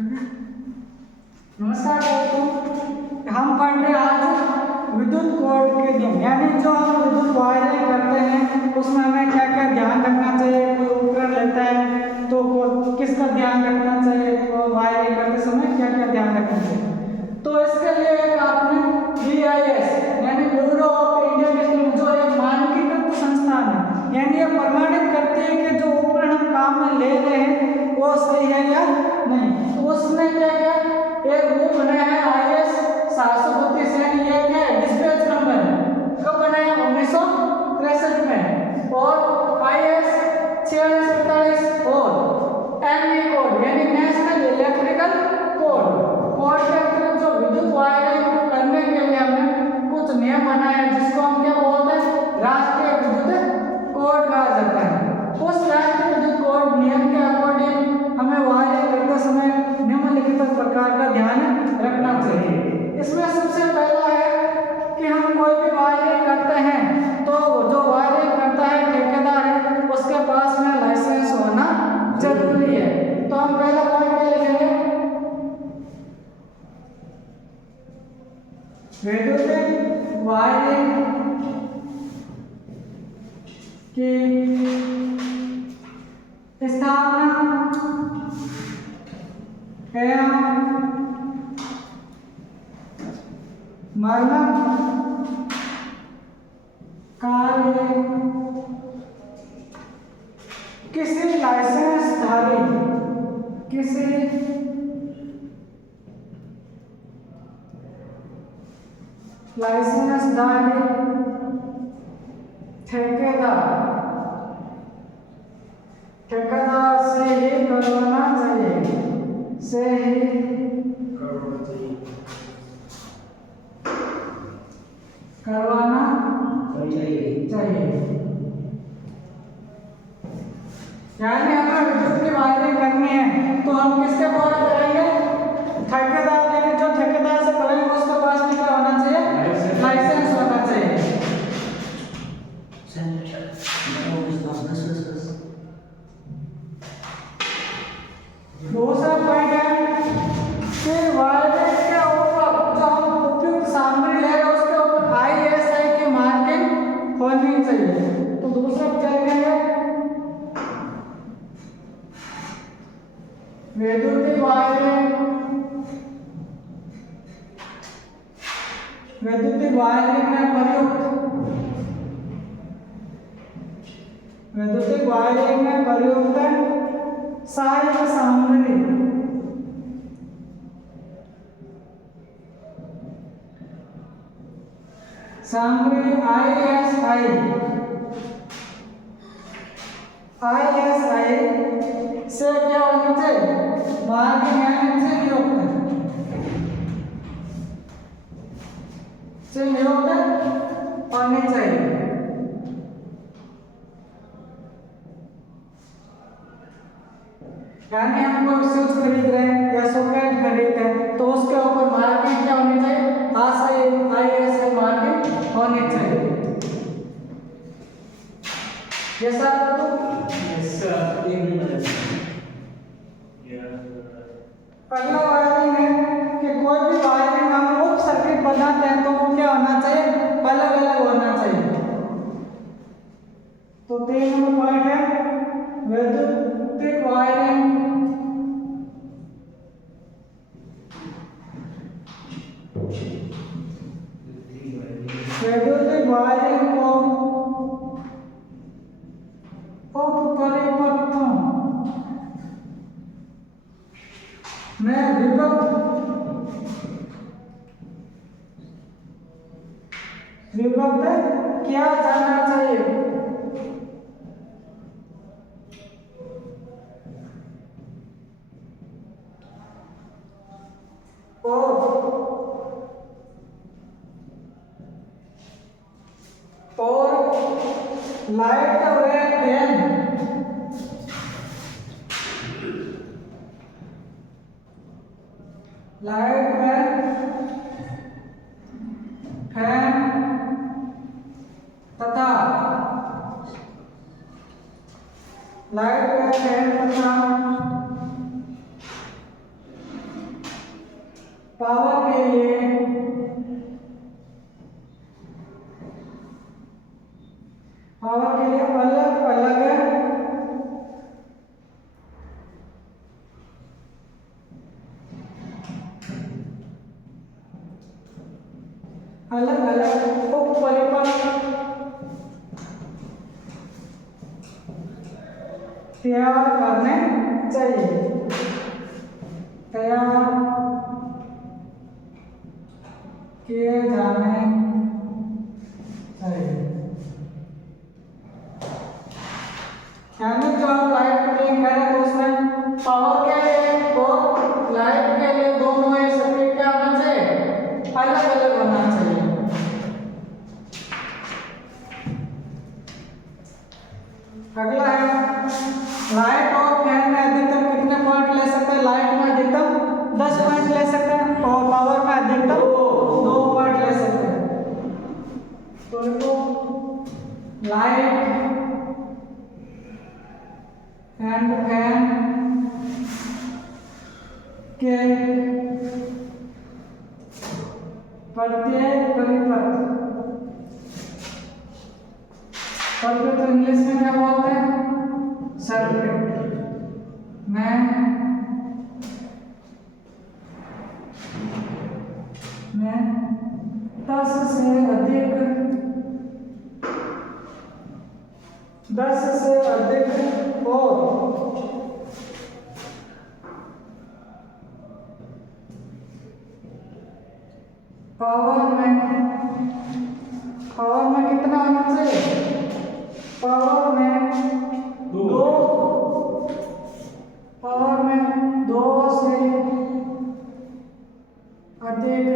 नमस्कार दोस्तों, हम पढ़ रहे आज विद्युत कोड के नियम, यानी जो हम विद्युत वायरिंग करते हैं उसमें हमें क्या क्या ध्यान रखना चाहिए। कोई उपकरण लेता है तो वो किसका ध्यान रखना चाहिए, वो वायरिंग करते समय क्या क्या ध्यान रखना चाहिए। तो इसके लिए एक आपने BIS यानी ब्यूरो ऑफ इंडियन स्टैंडर्ड, जो एक मानकीकृत संस्थान है, यानी ये प्रमाणित करती है कि जो उपकरण हम काम में ले रहे हैं वो सही है या नहीं। तो उसने क्या किया, एक वो बनाया है IS 732, यानी ये क्या है, डिस्पैच नंबर कब बनाया, 1963 में। और IS 4647 और ME कोड यानी नेशनल इलेक्ट्रिकल कोड के अंतर्गत जो विद्युत वायरिंग को करने के लिए हमने कुछ नियम बनाए हैं, जिसको हम क्या बोलते हैं, राष्ट्रीय विद्युत कोड कहा जाता है। उस राष्ट्रीय विद्युत कोड नियम के अकॉर्डिंग हमें वायरिंग करते समय निम्नलिखित प्रकार का ध्यान रखना चाहिए। इसमें सबसे पहला है कि हम कोई भी वायरिंग करते हैं तो जो वायरिंग करता है ठेकेदार है, उसके पास में लाइसेंस होना जरूरी है। तो हम पहला पॉइंट क्या लिखेंगे, विद्युत वायरिंग की स्थापना एवं मरम्मत कार्य किसी लाइसेंसधारी ठेकेदार से ही करवाना चाहिए, करवाना चाहिए। यानी हमें विद्युत की वायरिंग करनी है तो हम किसके पास करेंगे, ठेकेदार, यानी जो ठेकेदार से करेंगे उसके पास में क्या होना चाहिए, लाइसेंस होना चाहिए। दूसरा पॉइंट है कि वायरिंग के ऊपर जो हम उपयुक्त सामग्री ले रहे हैं उसके ऊपर ISI की मार्किंग होनी चाहिए। तो दूसरा क्या करेंगे, विद्युत वायरिंग में प्रयुक्त सहायक सामग्री ISI से क्या होनी चाहिए, मार्किंग यानी से नियुक्त होनी चाहिए। यानी हम कोई स्विच खरीद रहे हैं या सॉकेट खरीद रहे हैं तो उसके ऊपर मार्किंग क्या होनी चाहिए, ISI मार्किंग होनी चाहिए। ये सर तो अगला वायरिंग है कि कोई भी वायरिंग हम उप सर्किट बनाते हैं तो वो क्या होना चाहिए, अलग अलग होना चाहिए। तो 3 नंबर पॉइंट है विद्युत वायरिंग को उप परिपथों में विभक्त किया जाना चाहिए। और लाइट वेट फैन तथा लाइट वेट फैन तथा लिए अलग अलग उप परिपथ तैयार करने चाहिए, तैयार किए जाने चाहिए। यानी जो आप लाइट फिटिंग करें तो उसमें पावर के लिए और लाइट के लिए दोनों में सर्किट क्या होना चाहिए, अलग अलग होना चाहिए। अगला है लाइट और फैन में अधिकतम कितने पॉइंट ले सकते हैं। लाइट में अधिकतम 10 पॉइंट ले सकते हैं और पावर में अधिकतम 2 पॉइंट ले सकते हैं। तो देखो लाइट एंड फैन के प्रत्येक परिपथ तो इंग्लिश में क्या बोलते हैं, सर्किट में 10 से अधिक और पावर में कितना होना चाहिए, पावर में 2 से अधिक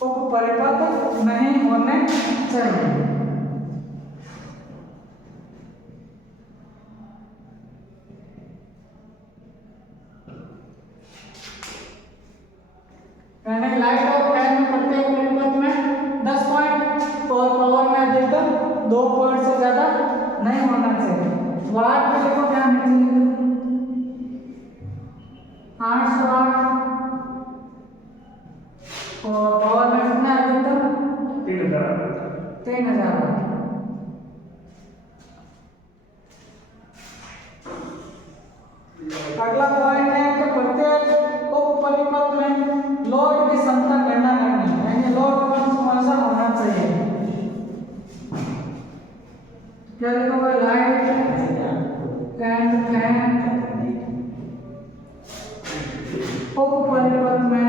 उप परिपथ नहीं होने चाहिए। यानी लाइट और फैन में प्रत्येक परिपथ में 10 पॉइंट और पावर में अधिकतम 2 पॉइंट से ज्यादा नहीं होना चाहिए। वाट के लिए ध्यान दीजिए 800 वाट और पावर में कितना अधिकतम 3000 वाट। अगला पॉइंट है कि प्रत्येक उप परिपथ में लोड की क्षमता गणना करनी है, यानी लोड कौन सा होना चाहिए। क्या लिखा हुआ है, लाइट एंड फैन उप परिपथ में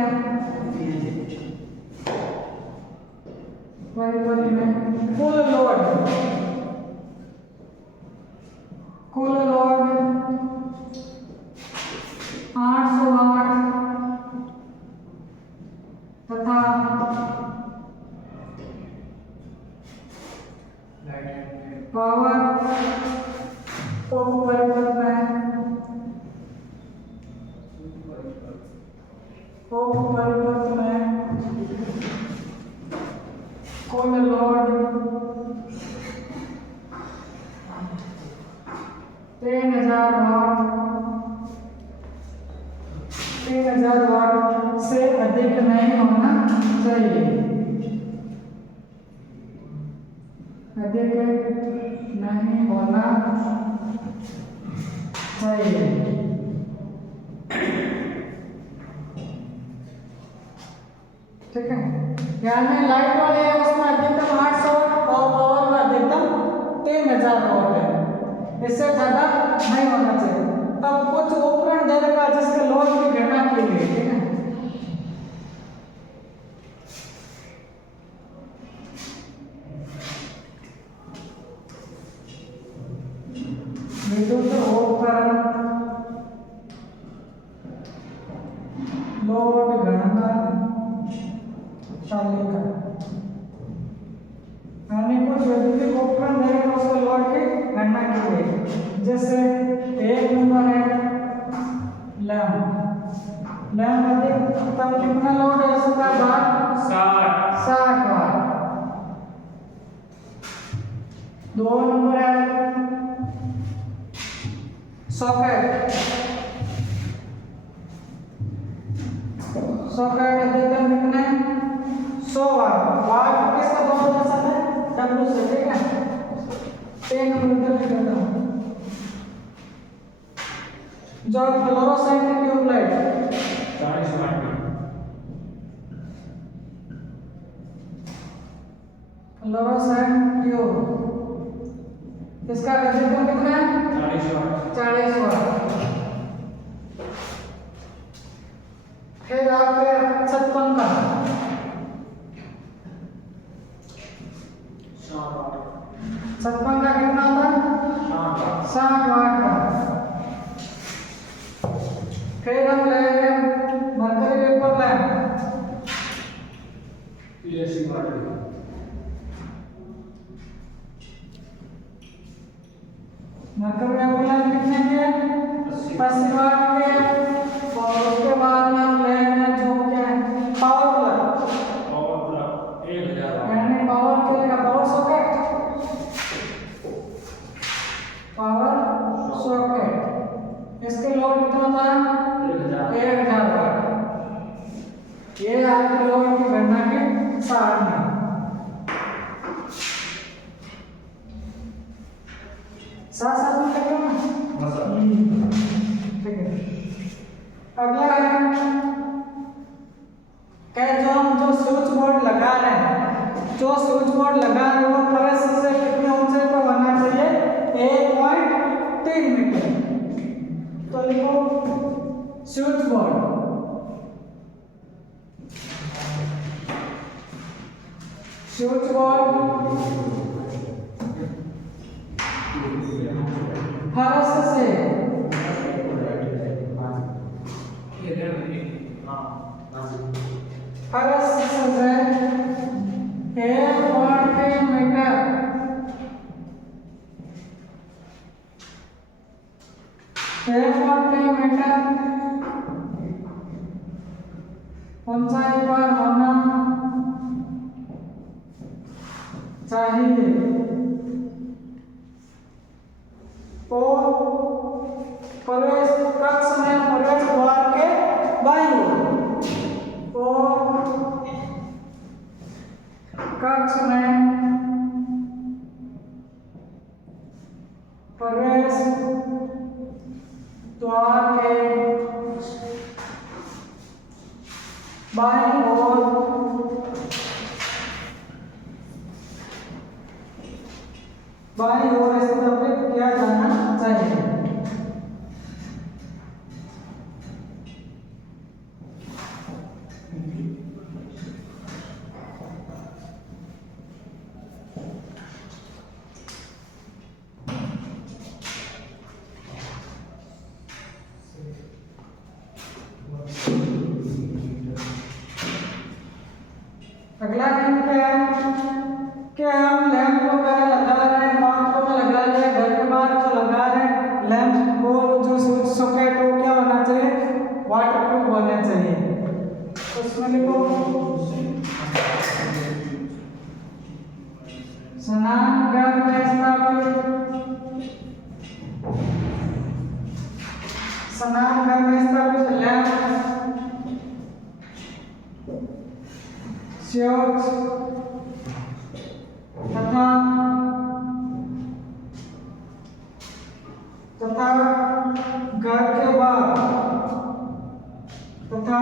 कुल लोड 800 वाट तथा पावर उप परिपथ में कुल लोड 3000 वाट से अधिक नहीं होना चाहिए, अधिक नहीं होना चाहिए। ठीक है, यानी लाइट वाले है उसमें अधिकतम 800 और पावर में अधिकतम 3000 वाट है, इससे ज्यादा नहीं होना चाहिए। अब कुछ उपकरण दे देगा जिसके लोड की गणना की गई, ठीक है। विद्युत उपकरण लोड गणना तालिका, यानी कुछ वैद्युतिक उपकरण देगा उसके लोड की गणना की गई। जैसे 1 नंबर है लैंप अधिकतम कितना लोड है उसका, 60 वाट। 2 नंबर है सॉकेट अधिकतम कितना है 100 वाट किसका दोनों दर्शाता है डब्ल्यू से, ठीक है। 1 नंबर इधर लिखता हूँ। जो फ्लोरोसेंट ट्यूबलाइट 40 वाट की, फ्लोरोसेंट ट्यूब इसका अधिकतम कितना है 40 वाट। 40 वाट। फिर आपके छत पंखा 60 वाट। छत पंखा कितना होता है 60 वाट का। फिर हम लेंगे मरकरी वेपर लैंप 80 वाट की, मरकरी वेपर लैंप कितने की है 80 वाट के। और उसके बाद हम लेंगे जो क्या है पावर प्लग, पावर प्लग 1000 वाट। यानी पावर के लिए पावर सॉकेट, पावर सॉकेट इसके लोड कितना होता है 1000 वाट। ये आपके लोड की गणना की सारणी। साथ साथ में करते हैं ना, हाँ सर। ठीक है। अगला है क्या, जो स्विच बोर्ड लगा रहे हैं, जो स्विच बोर्ड लगा रहे हैं वो फर्श से कितने ऊंचाई पर होना चाहिए 1.3 मीटर। तो लिखो स्विच बोर्ड, स्विच बोर्ड फर्श से फर्श से 1.3 मीटर, 1.3 मीटर ऊंचाई पर होना चाहिए। और प्रवेश कक्ष में प्रवेश द्वार के बाईं ओर, और कक्ष में प्रवेश द्वार के बाईं ओर स्थापित किया जाना चाहिए। अगला नियम क्या है कि हम लैंप वगैरह लगा रहे हैं, बाथरूम में लगा रहे हैं, घर के बाहर जो लगा रहे हैं लैंप, वो जो स्विच सॉकेट हो क्या होना चाहिए वाटरप्रूफ होना चाहिए। तो उसमें लिखो स्नानघर में स्थापित लैंप स्विच तथा घर के बाहर तथा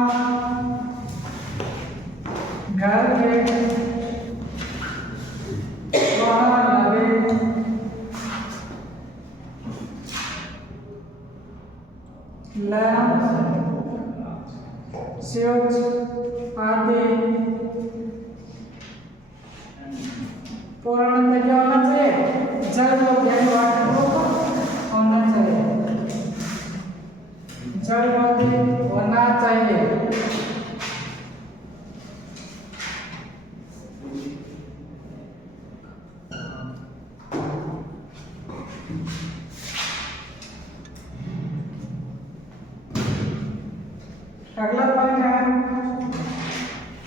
घर के बाहर लगे लैंप स्विच आदि पूर्णतः क्या होना चाहिए जल रोधी वाटरप्रूफ होना चाहिए, जल रोधी होना चाहिए। अगला पॉइंट है,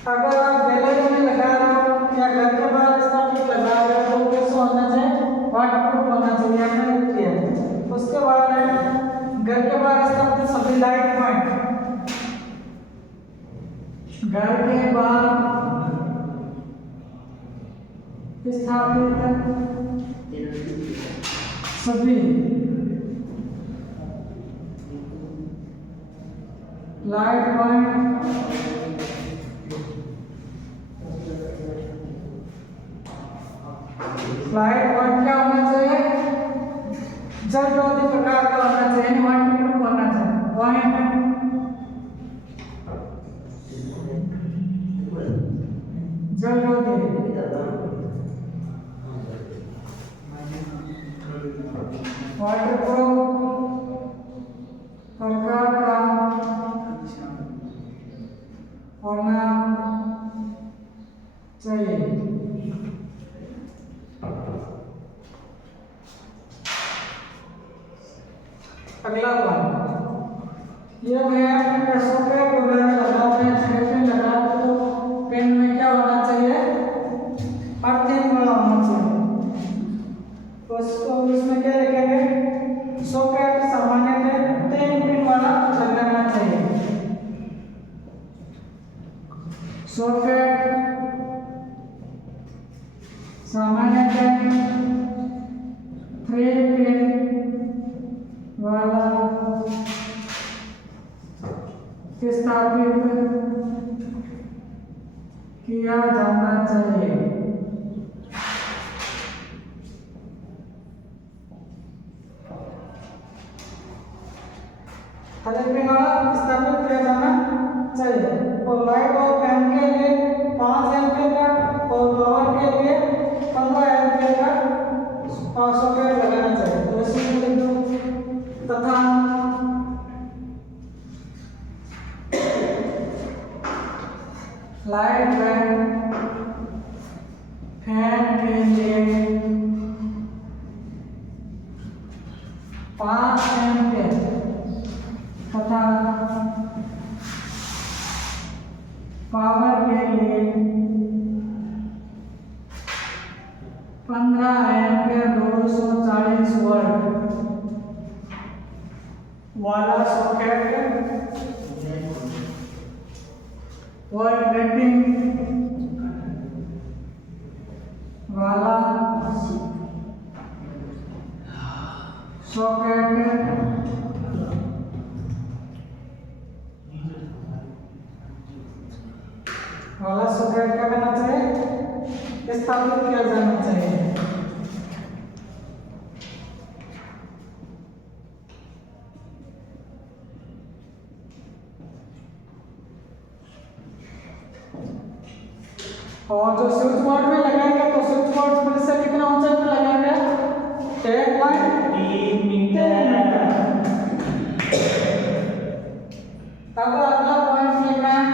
अगर आप गैलरी में लगा रहे हो या घर के बाहर स्थापित लगा रहे हो तो कैसे होना चाहिए वाटरप्रूफ होना चाहिए, हमने लिख दिया। उसके बाद है घर के बाहर स्थापित सभी लाइट पॉइंट, घर के बाहर स्थापित सभी लाइट पॉइंट क्या होना चाहिए? जलरोधी प्रकार का होना चाहिए, वाटरप्रूफ होना चाहिए। पॉइंट जलरोधी वाटरप्रूफ प्रकार का होना चाहिए। अगला पॉइंट ये भैया सॉकेट वगैरह लगाते हैं, पेन लगाते तो पेन में क्या होना चाहिए? अर्थिंग वाला होना चाहिए। तो उसमें क्या लिखेंगे? सॉकेट सामान्यतः 3 पिन वाला लगाना चाहिए। सॉकेट सामान्यतः 3 पिन वाला स्थापित किया जाना चाहिए। पिन वाला स्थापित किया जाना चाहिए। और लाइट और फैन के लिए 5 एम्पीयर का और पावर के लिए 15 एम्पीयर का सॉकेट लगाना चाहिए। तो इसमें लिख दो तथा लाइट फैन के लिए 5 एम्पीयर तथा पावर के लिए 15 एम्पीयर 240 वोल्ट वाला सॉकेट वोल्ट रेटिंग वाला सॉकेट क्या करना चाहिए? स्थापित किया जाना चाहिए। और जो स्विच बोर्ड में लगाएंगे तो स्विच बोर्ड फिर से कितना ऊंचाई पे लगाएंगे? 1.3 मीटर। अब अगला पॉइंट लिखना है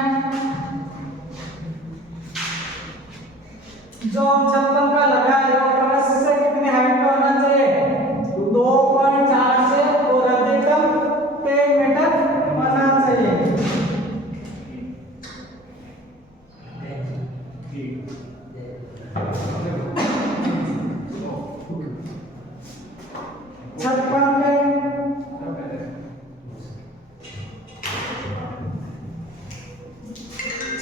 जो हम छत पंखा लगाए वो फर्श से कितनी हाइट पे होना चाहिए? 2.4 से और अधिकतम 3 मीटर होना चाहिए।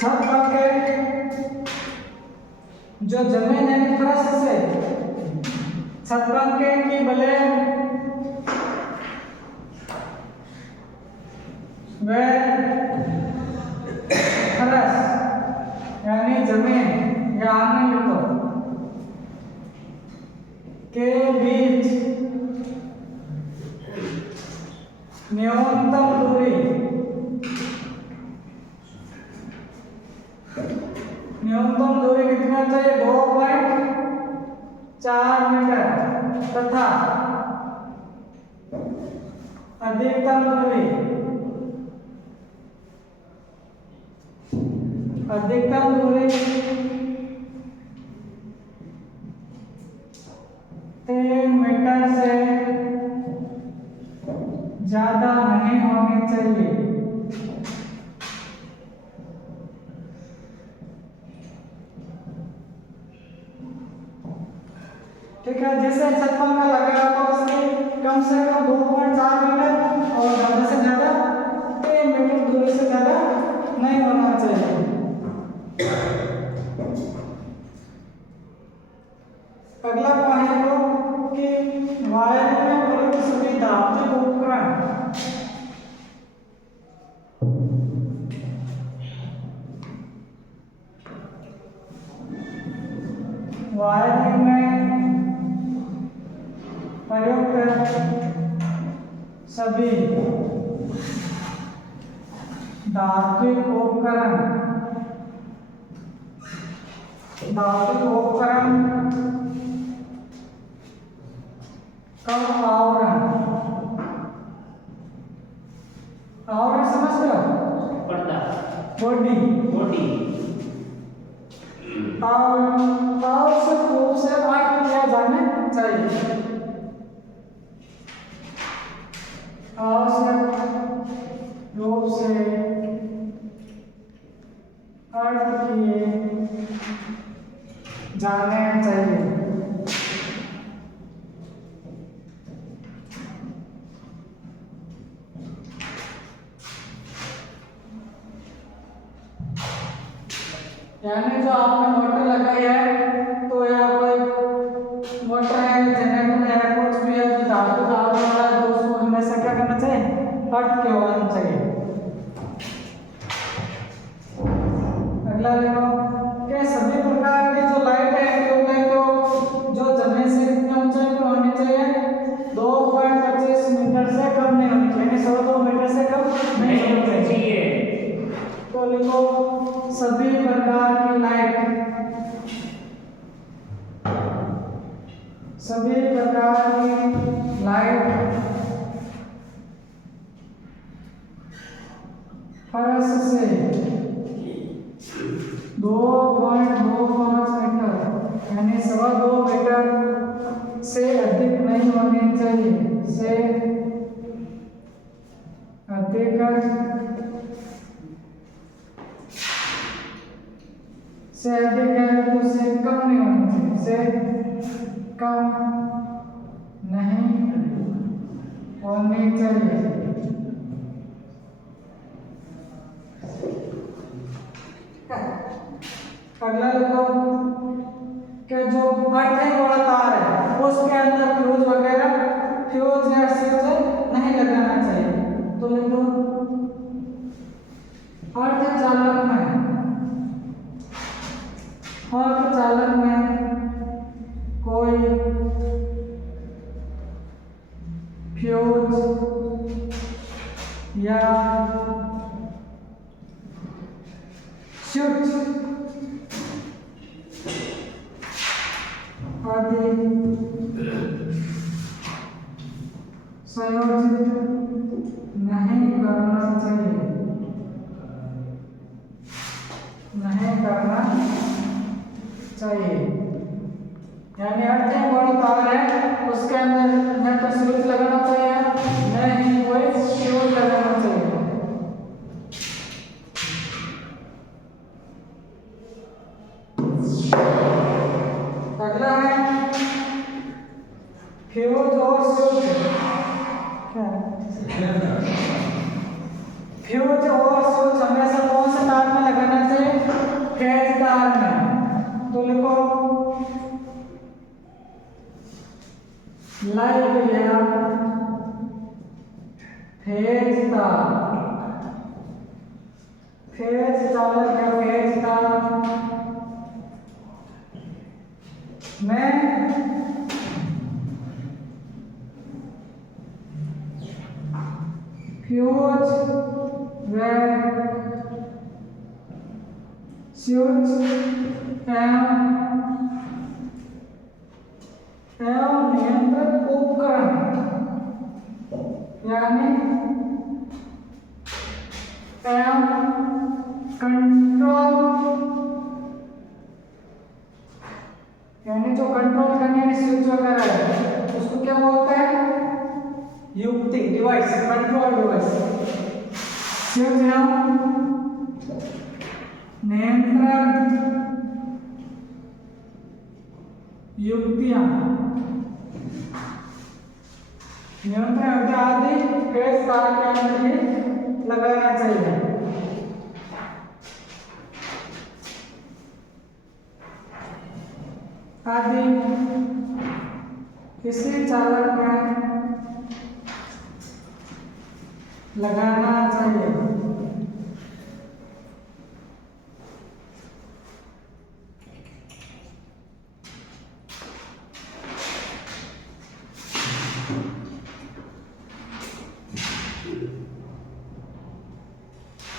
छत पंखे जो जमीन है फर्श से छत पंखे की भले वह फर्श यानी जमीन या आने के बीच न्यूनतम दूरी कितना चाहिए? 2.4 मीटर तथा अधिकतम दूरी 3 मीटर से ज्यादा नहीं होनी चाहिए। ठीक है, जैसे छत पंखा लगा तो उसकी कम से कम 2.4 मीटर और ज्यादा से ज्यादा 3 मीटर दूरी से ज्यादा नहीं होना चाहिए। वायरिंग में प्रयुक्त सभी धात्विक उपकरण का आवरण समझ रहे हो? पर्दा बॉडी बॉडी आवश्यक रूप से अर्थ किया जाना चाहिए। आवश्यक रूप से अर्थ किए जाने चाहिए। यानी जो आपने मोटर लगाई है तो या कोई मोटर है, जनरेटर है, कुछ भी है जो धातु का आवरण वाला है तो उसको हमेशा क्या करना चाहिए? हट के होना चाहिए। अगला देखो कि सभी प्रकार की जो लाइट है ट्यूबलाइट तो जो जमीन से कितने ऊंचाई पर होनी चाहिए? 2.25 मीटर से कम नहीं होनी चाहिए, 1.25 मीटर से कम नहीं होनी चाहिए। तो लिखो सभी प्रकार की लाइट, सभी प्रकार की लाइट फर्श से 2.25 मीटर यानी 2.25 मीटर से अधिक नहीं होनी चाहिए, से अधिक है तो से कम नहीं होनी चाहिए, से कम नहीं होनी चाहिए। अगला देखो कि जो अर्थिंग वाला तार है उसके अंदर फ्यूज वगैरह फ्यूज या स्विच नहीं लगाना चाहिए। तो लिखो अर्धचालक में कोई फ्यूज या स्विच आदि संयोजित नहीं करना चाहिए, यानी अर्थिंग वाला तार है उसके अंदर न तो स्विच लगाना चाहिए न ही कोई फ्यूज लगाना चाहिए। अगला है फ्यूज और स्विच। फ्यूज और स्विच हमेशा कौन से तार में लगाना चाहिए? फेज तार में। तो लिखो लाइट या फेज तार, फेज चालक या फेज तार में फ्यूज व स्विच एवं नियंत्रक उपकरण यानी एवं कंट्रोल यानी जो कंट्रोल करने वाली स्विच वगैरह है उसको क्या बोलते हैं? युक्ति डिवाइस, कंट्रोल डिवाइस। स्विच एवं नियंत्रण युक्तियां, नियंत्रण आदि फेज तार के अंदर ही लगाना चाहिए। आदि किसी चालक में लगाना चाहिए।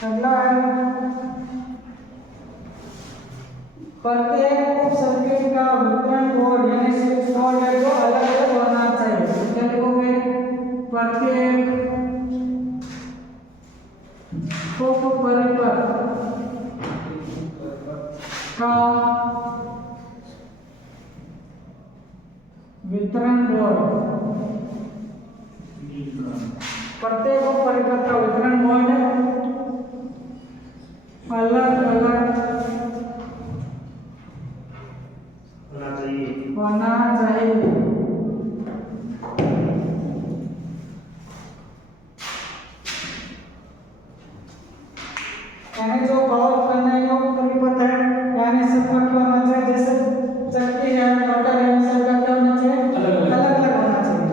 अगला है प्रत्येक उप सर्किट का वितरण कोड यानी स्विच कोड है जो अलग अलग होना चाहिए। तो क्या लिखोगे? प्रत्येक उप परिपथ का वितरण बोर्ड, प्रत्येक उप परिपथ का वितरण बोर्ड अलग अलग होना चाहिए। यानी जो पावर करने का परिपथ है यानी सबका क्या होना चाहिए? जैसे चक्की है, मोटर है, सबका क्या होना चाहिए? अलग अलग होना चाहिए।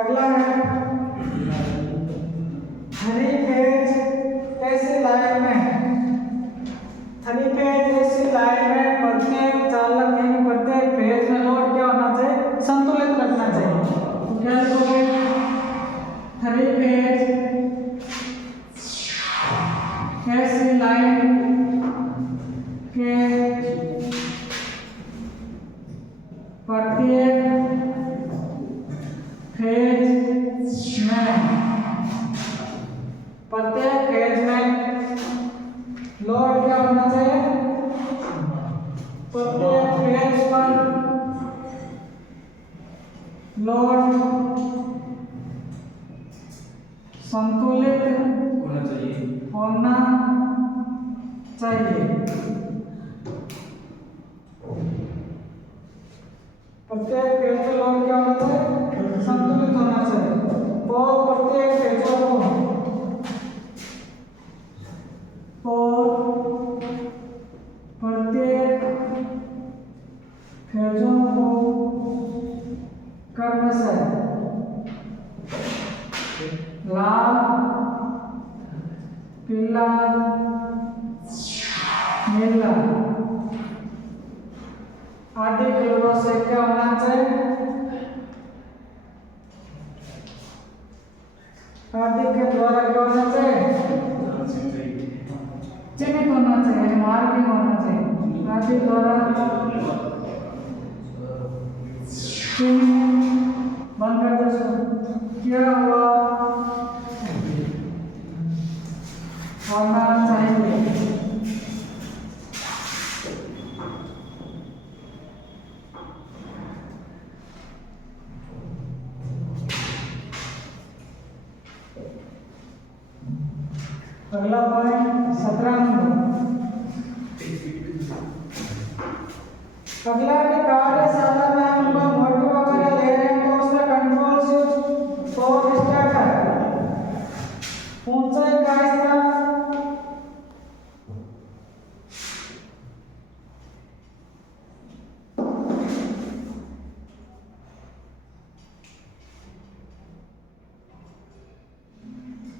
अगला है थ्री फेज ऐसी लाइन में, थ्री फेज ऐसी लाइन में प्रत्येक चालक यानी प्रत्येक फेज में लोड क्या होना चाहिए? संतुलित रखना चाहिए। तो क्या लिखोगे? थ्री फेज ऐसी लाइन के प्रत्येक फेज में लोड क्या होना चाहिए? प्रत्येक फेज पर लोड संतुलित होना चाहिए। प्रत्येक फेज पर लोड क्या होना चाहिए? संतुलित होना चाहिए। और प्रत्येक फेजों को क्रमशः लाल, पीला, नीला आदि कलरों से क्या होना चाहिए? आदि के द्वारा क्या होना चाहिए? चिन्हित होना चाहिए, मार्किंग होना चाहिए। आदि द्वारा बंद कर दो इसको। क्या हुआ? होना चाहिए। अगला पॉइंट 17 नंबर। अगला कि कार्यशाला में हम मोटर वगैरह ले रहे हैं तो उसमें कंट्रोल स्विच फॉर स्टार्टर, ऊंचाई का स्तर,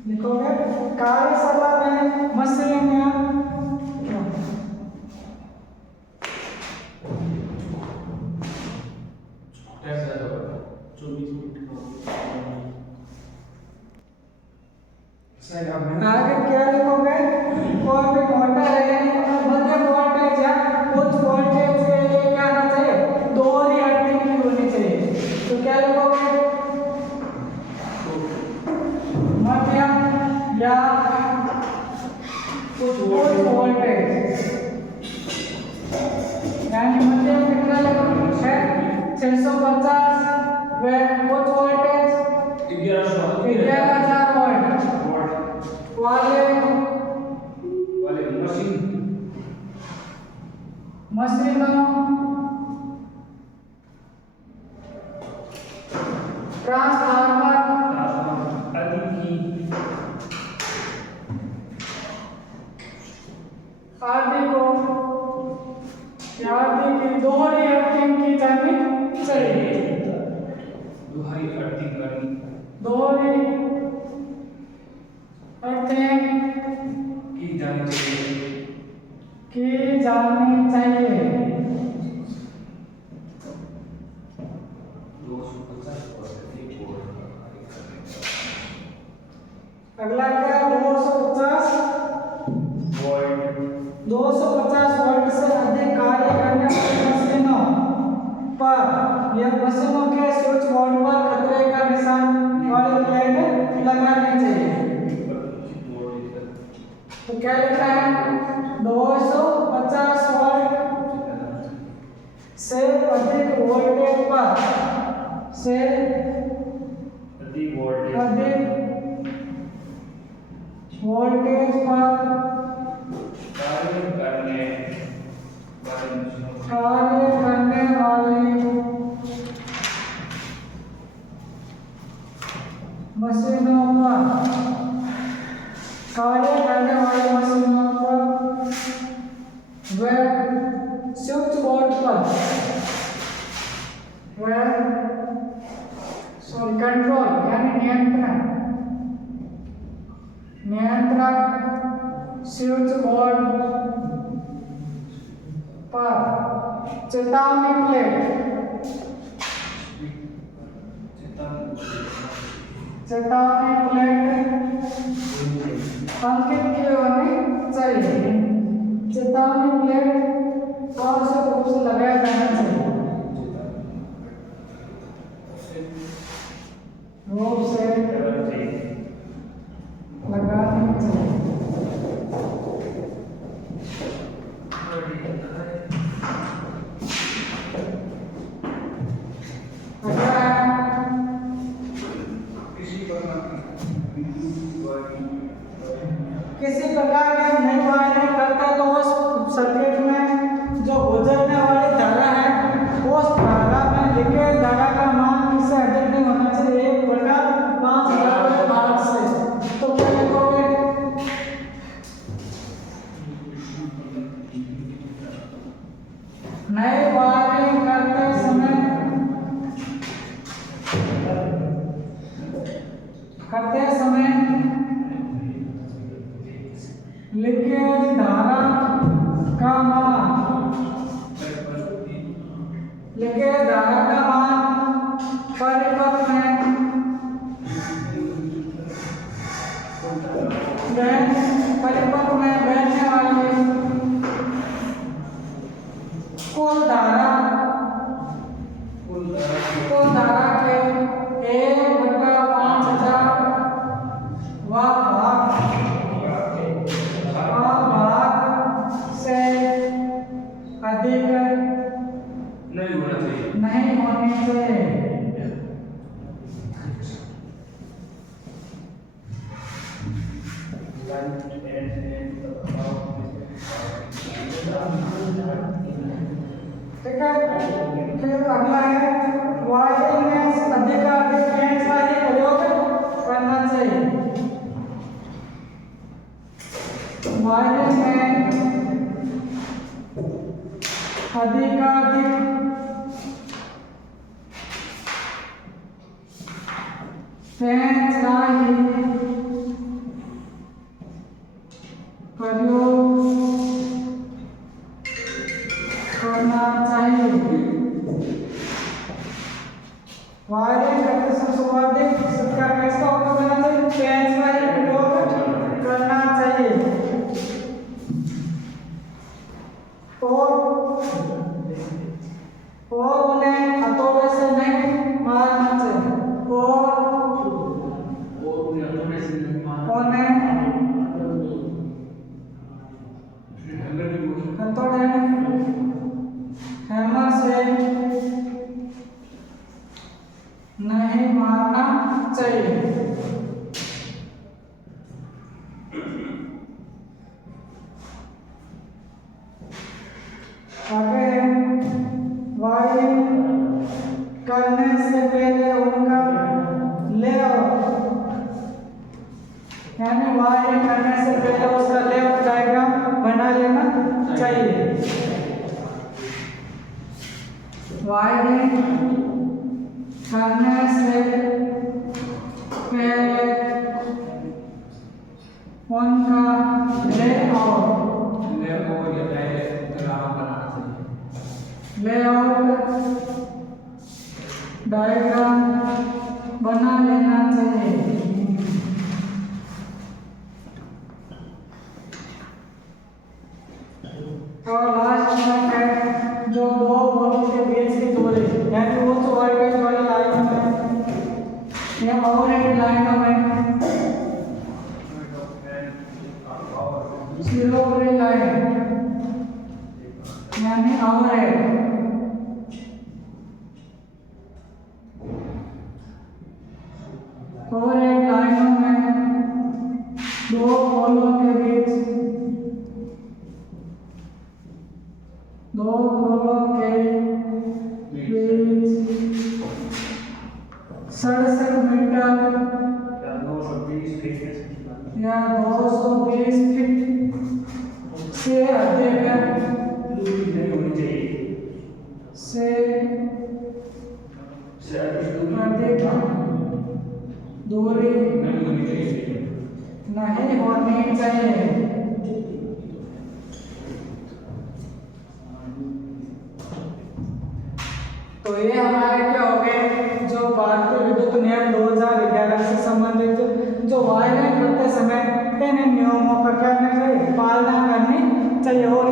लिखोगे कार्यशाला में मशीन या आगे क्या लिखोगे? कोई भी मोटर है मध्यम वोल्टेज या उच्च वोल्टेज के लिए क्या होना चाहिए? दोहरी अर्थिंग की होनी चाहिए। तो क्या लिखोगे? मध्यम या उच्च वोल्टेज, यानी मध्यम कितना लिखोगे? 650 व उच्च वोल्टेज 11,000 वोल्ट वाले मशीनों ट्रांसफार्मर आदि की दोहरी अर्थिंग की जानी चाहिए। दोहरी अर्थिंग की जानी चाहिए। अगला क्या है 250 वोल्ट 250 वोल्ट से अधिक कार्य करने वाली मशीनों पर यह मशीनों के स्विच बोर्ड पर खतरे का निशान वाली प्लेट लगानी चाहिए। तो क्या लिखा है 250 वोल्ट से अधिक वोल्टेज पर से अधिक वोल्टेज वोल्टेज पर कार्य करने वाली मशीनों पर व स्विच बोर्ड पर कंट्रोल यानी नियंत्रण स्विच बोर्ड पर चेतावनी प्लेट अंकित की होनी चाहिए। चेतावनी प्लेट आवश्यक रूप से लगाया जाना चाहिए। रूप से लगानी चाहिए। किसी प्रकार की नई वायरिंग करते हैं तो उस सर्किट में जो गुजरने वाली धारा है उस धारा में लीकेज धारा का मान इससे अधिक नहीं होना चाहिए 1/5000 भाग से। तो क्या लिखोगे नई वायरिंग करते समय लीकेज धारा का मान परिपथ में बहने वाली कुल धारा के 1/5000 भाग से अधिक नहीं होनी चाहिए। ठीक है, फिर अगला है वायरिंग में अधिकाधिक फैंस का ही प्रयोग करना चाहिए। वायरिंग में अधिकाधिक फैंस का ही प्रयोग करना चाहिए। वायरिंग करते समय सर्वाधिक इसका कैसा उपयोग करना चाहिए फैंस का ही प्रयोग करना चाहिए और उन्हें हथौड़े से नहीं मारना चाहिए उन्हें हथौड़े हैमर से नहीं मारना चाहिए। आगे वायरिंग करने से पहले उनका लेआउट यानी वायरिंग करने से पहले उसका लेआउट डायग्राम बना लेना चाहिए। वायरिंग करने से पहले उनका लेआउट डायग्राम बना लेना चाहिए। या ओवरहेड लाइनों में जीरो ग्रे लाइन यानी ओवरहेड ओवरहेड लाइनों में दो पोलों के बीच सड़सठ मीटर या 220 फीट से अधिक दूरी नहीं होनी चाहिए। तो ये हमारे क्या हो गए जो भारतीय विद्युत नियम 2011 से संबंधित जो वायरिंग करते समय इन नियमों का क्या करना चाहिए, पालना करनी चाहिए। और